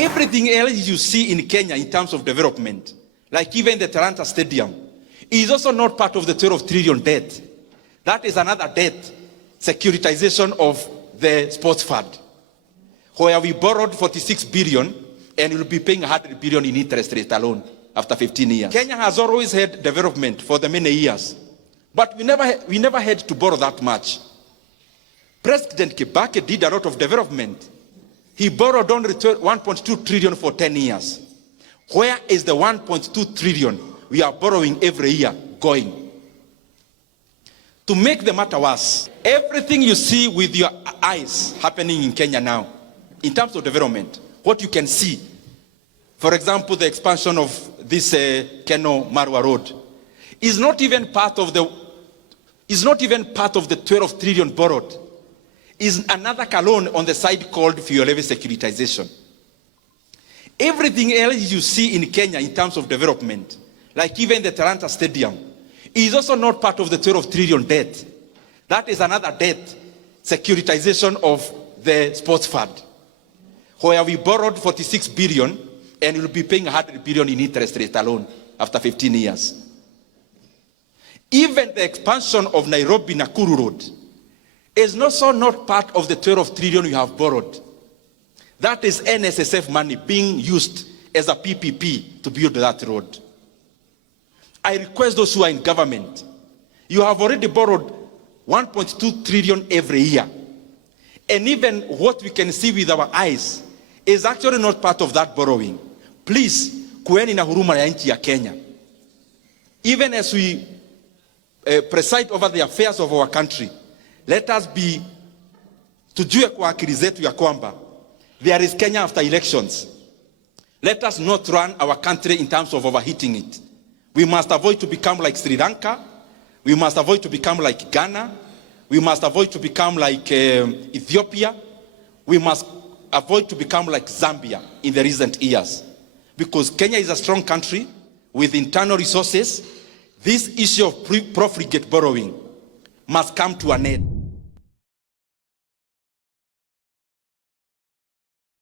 Everything else you see in Kenya in terms of development, like even the Talanta Stadium, is also not part of the 12 trillion debt. That is another debt, securitization of the sports fund, where we borrowed 46 billion and will be paying 100 billion in interest rate alone after 15 years. Kenya has always had development for the many years, but we never had to borrow that much. President Kibaki did a lot of development. He borrowed only 1.2 trillion for 10 years. Where is the 1.2 trillion we are borrowing every year going? To make the matter worse, everything you see with your eyes happening in Kenya now, in terms of development, what you can see, for example, the expansion of this Keno-Marua Road, is not even part of the 12 trillion borrowed. Is another loan on the side called fuel levy securitization. Everything else you see in Kenya in terms of development, like even the Talanta Stadium, is also not part of the 12 trillion debt. That is another debt, securitization of the sports fund, where we borrowed 46 billion and will be paying 100 billion in interest rate alone after 15 years. Even the expansion of Nairobi-Nakuru Road is also not part of the 12 trillion you have borrowed. That is NSSF money being used as a PPP to build that road. I request those who are in government, you have already borrowed 1.2 trillion every year. And even what we can see with our eyes is actually not part of that borrowing. Please, kueni na huruma ya nchi ya Kenya. Even as we preside over the affairs of our country, let us be, tujue kwa akili zetu ya kwamba there is Kenya after elections. Let us not run our country in terms of overheating it. We must avoid to become like Sri Lanka. We must avoid to become like Ghana. We must avoid to become like Ethiopia. We must avoid to become like Zambia in the recent years. Because Kenya is a strong country with internal resources. This issue of profligate borrowing must come to an end.